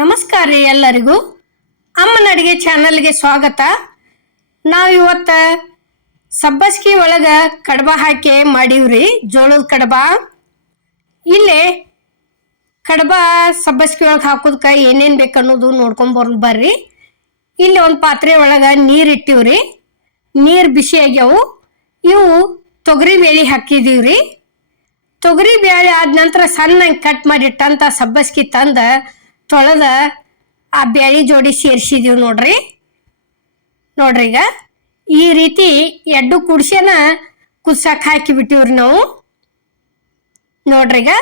ನಮಸ್ಕಾರ ರೀ ಎಲ್ಲರಿಗೂ. ಅಮ್ಮನ ಅಡುಗೆ ಚಾನಲ್ಗೆ ಸ್ವಾಗತ. ನಾವು ಇವತ್ತು ಸಬ್ಬಸ್ಗಿ ಒಳಗೆ ಕಡಬ ಹಾಕಿ ಮಾಡೀವ್ರಿ, ಜೋಳದ ಕಡಬ. ಇಲ್ಲೇ ಕಡಬ ಸಬ್ಬಸ್ಗಿ ಒಳಗೆ ಹಾಕೋದಕ್ಕೆ ಏನೇನು ಬೇಕನ್ನೋದು ನೋಡ್ಕೊಂಬರ್ ಬರ್ರಿ. ಇಲ್ಲಿ ಒಂದು ಪಾತ್ರೆ ಒಳಗೆ ನೀರು ಇಟ್ಟಿವ್ರಿ. ನೀರು ಬಿಸಿ ಆಗ್ಯಾವು. ಇವು ತೊಗರಿ ಬೇಳೆ ಹಾಕಿದೀವ್ರಿ. ತೊಗರಿ ಬೇಳೆ ಆದ ನಂತರ ಸಣ್ಣ ಕಟ್ ಮಾಡಿಟ್ಟಂತ ಸಬ್ಬಸ್ಗಿ ತಂದ ತೊಳೆದ ಆ ಬ್ಯಾಳಿ ಜೋಡಿ ಸೇರಿಸಿದೀವಿ ನೋಡ್ರಿ. ನೋಡ್ರಿ ಈಗ ಈ ರೀತಿ ಎಡ್ಡು ಕುಡ್ಸೇನ ಕುದ್ಸಕ್ಕೆ ಹಾಕಿ ಬಿಟ್ಟಿವ್ರಿ ನಾವು. ನೋಡ್ರಿ ಈಗ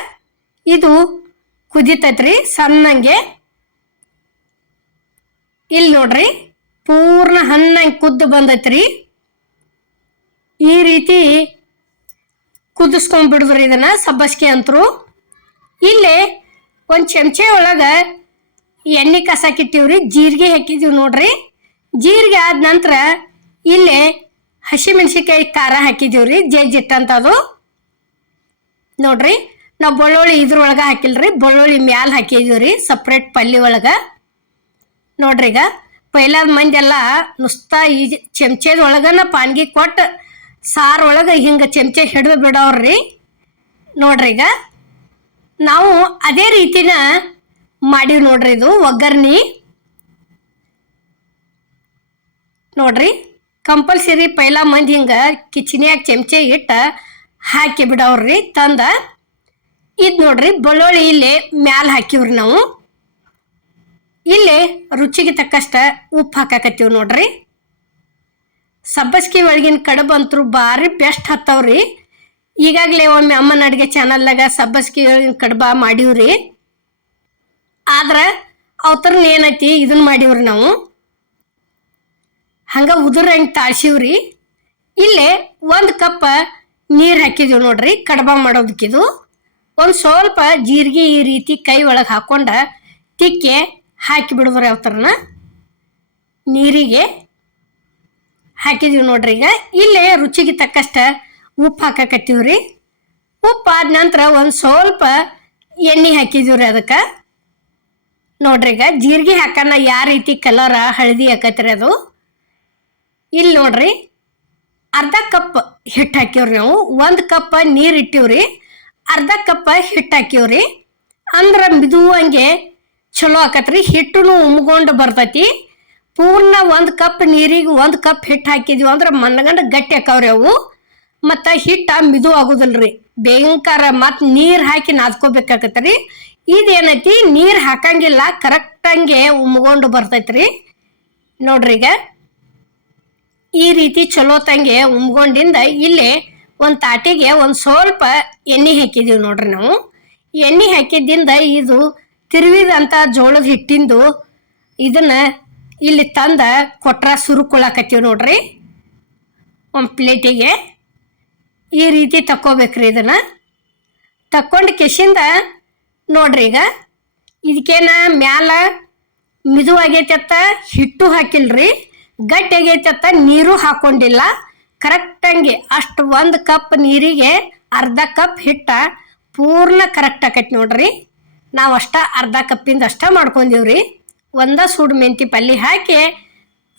ಇದು ಕುದಿತೈತ್ರಿ ಸಣ್ಣಂಗೆ. ಇಲ್ಲಿ ನೋಡ್ರಿ ಪೂರ್ಣ ಹಣ್ಣಂಗೆ ಕುದ್ದು ಬಂದೈತ್ರಿ. ಈ ರೀತಿ ಕುದಿಸ್ಕೊಂಡ್ಬಿಡಿದ್ರಿ ಇದನ್ನ ಸಬ್ಬಸ್ಗೆ ಅಂತರು. ಇಲ್ಲಿ ಒಂದು ಚಮಚೆ ಒಳಗೆ ಎಣ್ಣೆ ಕಸಾಕಿಟ್ಟಿವ್ರಿ ಜೀರಿಗೆ ಹಾಕಿದೀವಿ ನೋಡ್ರಿ. ಜೀರಿಗೆ ಆದ ನಂತರ ಇಲ್ಲಿ ಹಸಿಮೆಣಸಿಕಾಯಿ ಖಾರ ಹಾಕಿದೀವ್ರಿ ಜಜ್ಜಿಟ್ಟಂಥದ್ದು ನೋಡ್ರಿ, ನಾವು ಬೆಳ್ಳುಳ್ಳಿ ಇದ್ರೊಳಗೆ ಹಾಕಿಲ್ರಿ, ಬೆಳ್ಳುಳ್ಳಿ ಮ್ಯಾಲ ಹಾಕಿದೀವ್ರಿ ಸಪ್ರೇಟ್ ಪಲ್ಯ ಒಳಗೆ. ನೋಡ್ರಿ ಈಗ, ಪೈಲಾದ ಮಂದಿ ಎಲ್ಲ ನುಸ್ತಾ ಈ ಚಮಚದೊಳಗನ ಪಾನ್ಗಿ ಕೊಟ್ಟು ಸಾರು ಒಳಗೆ ಹಿಂಗೆ ಚಮಚೆ ಹಿಡಿದು ಬಿಡೋರ್ರಿ. ನೋಡ್ರಿ ಈಗ ನಾವು ಅದೇ ರೀತಿನ ಮಾಡೀವಿ ನೋಡ್ರಿ ಇದು, ಒಗ್ಗರ್ಣಿ. ನೋಡ್ರಿ, ಕಂಪಲ್ಸರಿ ಪೈಲ ಮಂದಿ ಹಿಂಗೆ ಕಿಚನ್ಯಾಗ ಚಮಚೆ ಇಟ್ಟು ಹಾಕಿ ಬಿಡವ್ರಿ, ತಂದ. ಇದು ನೋಡ್ರಿ, ಬೆಳ್ಳುಳ್ಳಿ ಇಲ್ಲಿ ಮ್ಯಾಲ ಹಾಕಿವ್ರಿ ನಾವು. ಇಲ್ಲಿ ರುಚಿಗೆ ತಕ್ಕಷ್ಟ ಉಪ್ಪು ಹಾಕಾಕತ್ತೀವಿ ನೋಡ್ರಿ. ಸಬ್ಬಸ್ಗಿ ಒಳಗಿನ ಕಡುಬು ಅಂತೂ ಭಾರಿ ಬೆಸ್ಟ್ ಹತ್ತವ್ರಿ. ಈಗಾಗಲೇ ಒಮ್ಮೆ ಅಮ್ಮನ ಅಡುಗೆ ಚಾನಲ್ದಾಗ ಸಬ್ಬಸ್ಗಿ ಕಡ್ಬ ಮಾಡಿವ್ರಿ. ಆದ್ರೆ ಅವತರನ ಏನೈತಿ ಇದನ್ನ ಮಾಡೀವ್ರಿ ನಾವು. ಹಂಗ ಉದುರ್ ಹಂಗೆ ತಾಳ್ಸಿವ್ರಿ. ಇಲ್ಲೇ ಒಂದು ಕಪ್ ನೀರು ಹಾಕಿದೀವಿ ನೋಡ್ರಿ, ಕಡ್ಬ ಮಾಡೋದಕ್ಕಿದು ಒಂದು ಸ್ವಲ್ಪ ಜೀರಿಗೆ ಈ ರೀತಿ ಕೈ ಒಳಗೆ ಹಾಕೊಂಡ ತಿಕ್ಕೆ ಹಾಕಿ ಬಿಡಿದ್ರಿ ಅವತರನ. ನೀರಿಗೆ ಹಾಕಿದೀವಿ ನೋಡ್ರಿ ಈಗ. ಇಲ್ಲೇ ರುಚಿಗೆ ತಕ್ಕಷ್ಟ ಉಪ್ಪು ಹಾಕಕತ್ತೀವ್ರಿ ಉಪ್ಪು ಆದ ನಂತರ ಒಂದು ಸ್ವಲ್ಪ ಎಣ್ಣೆ ಹಾಕಿದೀವ್ರಿ ಅದಕ್ಕೆ. ನೋಡ್ರಿ ಈಗ ಜೀರಿಗೆ ಹಾಕೋಣ ಯಾವ ರೀತಿ ಕಲರ ಹಳದಿ ಹಾಕತ್ರಿ ಅದು. ಇಲ್ಲಿ ನೋಡ್ರಿ ಅರ್ಧ ಕಪ್ ಹಿಟ್ಟು ಹಾಕಿವ್ರಿ ನಾವು. ಒಂದು ಕಪ್ ನೀರು ಇಟ್ಟಿವ್ರಿ ಅರ್ಧ ಕಪ್ ಹಿಟ್ಟು ಹಾಕಿವ್ರಿ ಅಂದ್ರೆ ಮಿದುವಂಗೆ ಚಲೋ ಆಕತ್ರಿ ಹಿಟ್ಟು ಉಮ್ಗೊಂಡು ಬರ್ತೈತಿ. ಪೂರ್ಣ ಒಂದು ಕಪ್ ನೀರಿಗೆ ಒಂದು ಕಪ್ ಹಿಟ್ಟು ಹಾಕಿದ್ವಿ ಅಂದ್ರೆ ಮನಗಂಡು ಗಟ್ಟಿ ಹಾಕವ್ರಿ ಅವು. ಮತ್ತು ಹಿಟ್ಟ ಮಿದು ಆಗುದಿಲ್ರಿ. ಭಯಂಕರ ಮತ್ತು ನೀರು ಹಾಕಿ ನಾದ್ಕೋಬೇಕಾಗತ್ರಿ ಇದೇನೈತಿ? ನೀರು ಹಾಕಂಗಿಲ್ಲ ಕರೆಕ್ಟಂಗೆ ಉಮ್ಗೊಂಡು ಬರ್ತೈತ್ರಿ. ನೋಡ್ರಿ ಈಗ. ಈ ರೀತಿ ಚಲೋ ತಂಗೆ ಉಮ್ಗೊಂಡಿಂದ ಇಲ್ಲಿ ಒಂದು ತಾಟಿಗೆ ಒಂದು ಸ್ವಲ್ಪ ಎಣ್ಣೆ ಹಾಕಿದೀವಿ ನೋಡ್ರಿ ನಾವು. ಎಣ್ಣೆ ಹಾಕಿದ್ದಿಂದ ಇದು ತಿರುವಿದಂಥ ಜೋಳದ ಹಿಟ್ಟಿಂದು ಇದನ್ನ ಇಲ್ಲಿ ತಂದ ಕೊಟ್ರ ಸುರುಕೊಳ್ಳಾಕತ್ತೀವಿ ನೋಡ್ರಿ. ಒಂದು ಪ್ಲೇಟಿಗೆ ಈ ರೀತಿ ತಕ್ಕೋಬೇಕ್ರಿ ಇದನ್ನ. ತಕ್ಕೊಂಡು ಕೆಶಿಂದ ನೋಡ್ರಿ ಈಗ. ಇದಕ್ಕೇನ ಮ್ಯಾಲ ಮಿದುವಾಗೈತತ್ತ ಹಿಟ್ಟು ಹಾಕಿಲ್ರಿ. ಗಟ್ಟಿ ಆಗೈತತ್ತ ನೀರು ಹಾಕೊಂಡಿಲ್ಲ. ಕರೆಕ್ಟಂಗೆ ಅಷ್ಟು ಒಂದು ಕಪ್ ನೀರಿಗೆ ಅರ್ಧ ಕಪ್ ಹಿಟ್ಟ ಪೂರ್ಣ ಕರೆಕ್ಟ್ ಆಕೈತಿ ನೋಡ್ರಿ. ನಾವು ಅಷ್ಟ ಅರ್ಧ ಕಪ್ಪಿಂದ ಅಷ್ಟ ಮಾಡ್ಕೊಂಡಿವ್ರಿ. ಒಂದ ಸೂಡು ಮೆಂತಿ ಪಲ್ಲಿ ಹಾಕಿ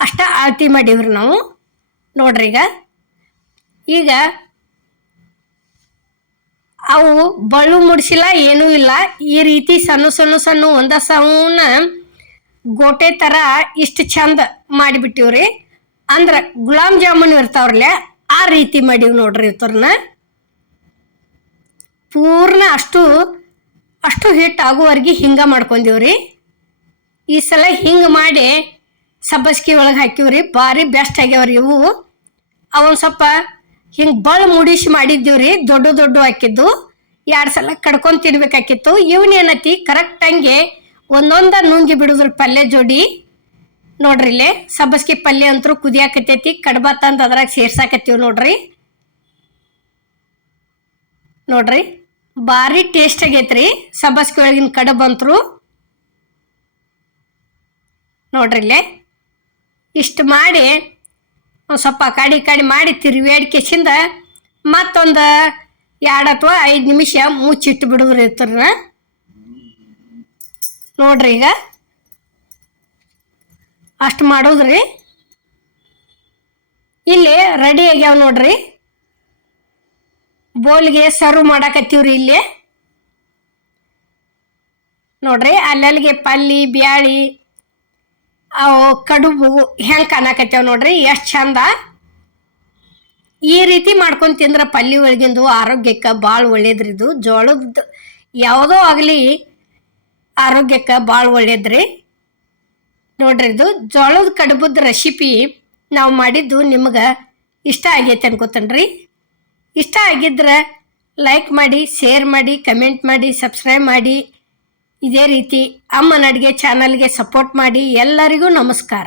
ಅಷ್ಟ ಅಳತಿ ಮಾಡೀವ್ರಿ ನಾವು. ನೋಡ್ರಿ ಈಗ. ಈಗ ಅವು ಬಳ್ಳು ಮುಡಿಸಿಲ್ಲ, ಏನೂ ಇಲ್ಲ. ಈ ರೀತಿ ಸಣ್ಣ ಸಣ್ಣ ಸಣ್ಣ ಒಂದ ಸೌನ ಗೋಟೆ ಥರ ಇಷ್ಟು ಚಂದ ಮಾಡಿಬಿಟ್ಟಿವ್ರಿ. ಅಂದ್ರೆ ಗುಲಾಬ್ ಜಾಮೂನ್ ಇರ್ತಾವ್ರಲ್ಲ ಆ ರೀತಿ ಮಾಡೀವಿ ನೋಡ್ರಿ ಇವ್ರನ್ನ. ಪೂರ್ಣ ಅಷ್ಟು ಅಷ್ಟು ಹಿಟ್ಟು ಆಗುವವರೆಗೆ ಹಿಂಗ ಮಾಡ್ಕೊಂಡಿವ್ರಿ ಈ ಸಲ ಹಿಂಗೆ ಮಾಡಿ ಸಬ್ಬಸ್ಗಿ ಒಳಗೆ ಹಾಕಿವ್ರಿ, ಭಾರಿ ಬೆಸ್ಟ್ ಆಗ್ಯಾವ್ರಿ ಇವು. ಅವನ್ ಸ್ವಲ್ಪ ಹಿಂಗೆ ಬಳ ಮೂಡಿಸಿ ಮಾಡಿದ್ದೀವ್ರಿ, ದೊಡ್ಡ ದೊಡ್ಡ ಹಾಕಿದ್ದು. ಎರಡ್ ಸಲ ಕಡ್ಕೊಂಡ್ ತಿನ್ಬೇಕಾಕಿತ್ತು. ಇವನೇನತಿ ಕರೆಕ್ಟಂಗೆ ಒಂದೊಂದ ನುಂಗಿ ಬಿಡುದ್ರ ಪಲ್ಯ ಜೋಡಿ. ನೋಡ್ರಿ ಇಲ್ಲೇ, ಸಬ್ಬಸ್ಗಿ ಪಲ್ಯ ಅಂತೂ ಕುದಿಯಾಕತೈತಿ ಕಡ್ಬ ತಂದು ಅದ್ರಾಗ ಸೇರ್ಸಾಕತ್ತೀವಿ ನೋಡ್ರಿ. ನೋಡ್ರಿ, ಭಾರಿ ಟೇಸ್ಟ್ ಆಗೈತ್ರಿ, ಸಬ್ಬಸ್ಗಿ ಒಳಗಿನ ಕಡಬ್ ಅಂತರು ನೋಡ್ರಿ ಇಲ್ಲೇ, ಇಷ್ಟು ಮಾಡಿ ಸ್ವಲ್ಪ ಕಡಿ ಕಡಿ ಮಾಡಿ ತಿರುವೇಡಿ ಕೆಸಿಂದ ಮತ್ತೊಂದು ಎರಡು ಅಥವಾ ಐದು ನಿಮಿಷ ಮುಚ್ಚಿಟ್ಟು ಬಿಡುದ್ರಿ ಇರ್ತಾರ ನೋಡ್ರಿ ಈಗ. ಅಷ್ಟು ಮಾಡೋದ್ರಿ. ಇಲ್ಲಿ ರೆಡಿ ಆಗ್ಯಾವ ನೋಡ್ರಿ. ಬೋಲ್ಗೆ ಸರ್ವ್ ಮಾಡಾಕತ್ತೀವ್ರಿ ಇಲ್ಲಿ. ನೋಡ್ರಿ ಅಲ್ಲಲ್ಲಿಗೆ ಪಲ್ಲಿ, ಬ್ಯಾಳಿ ಅವು ಕಡುಬು ಹೆಂಗೆ ಕಾಣಕತ್ತೇವ್ ನೋಡ್ರಿ, ಎಷ್ಟು ಚಂದ. ಈ ರೀತಿ ಮಾಡ್ಕೊಂಡು ತಿಂದ್ರೆ ಪಲ್ಲಿ ಒಳಗಿಂದು ಆರೋಗ್ಯಕ್ಕೆ ಭಾಳ ಒಳ್ಳೇದ್ರಿ ಇದು. ಜೋಳದ ಯಾವುದೋ ಆಗಲಿ ಆರೋಗ್ಯಕ್ಕೆ ಭಾಳ ಒಳ್ಳೇದ್ರಿ. ನೋಡ್ರಿ ಇದು, ಜೋಳದ ಕಡುಬದ ರೆಸಿಪಿ ನಾವು ಮಾಡಿದ್ದು ನಿಮ್ಗೆ ಇಷ್ಟ ಆಗೈತೆ ಅನ್ಕೋತನ್ರಿ. ಇಷ್ಟ ಆಗಿದ್ರೆ ಲೈಕ್ ಮಾಡಿ ಶೇರ್ ಮಾಡಿ ಕಮೆಂಟ್ ಮಾಡಿ ಸಬ್ಸ್ಕ್ರೈಬ್ ಮಾಡಿ. ಇದೇ ರೀತಿ ಅಮ್ಮನ ಅಡುಗೆ ಚಾನಲ್ಗೆ ಸಪೋರ್ಟ್ ಮಾಡಿ ಎಲ್ಲರಿಗೂ ನಮಸ್ಕಾರ.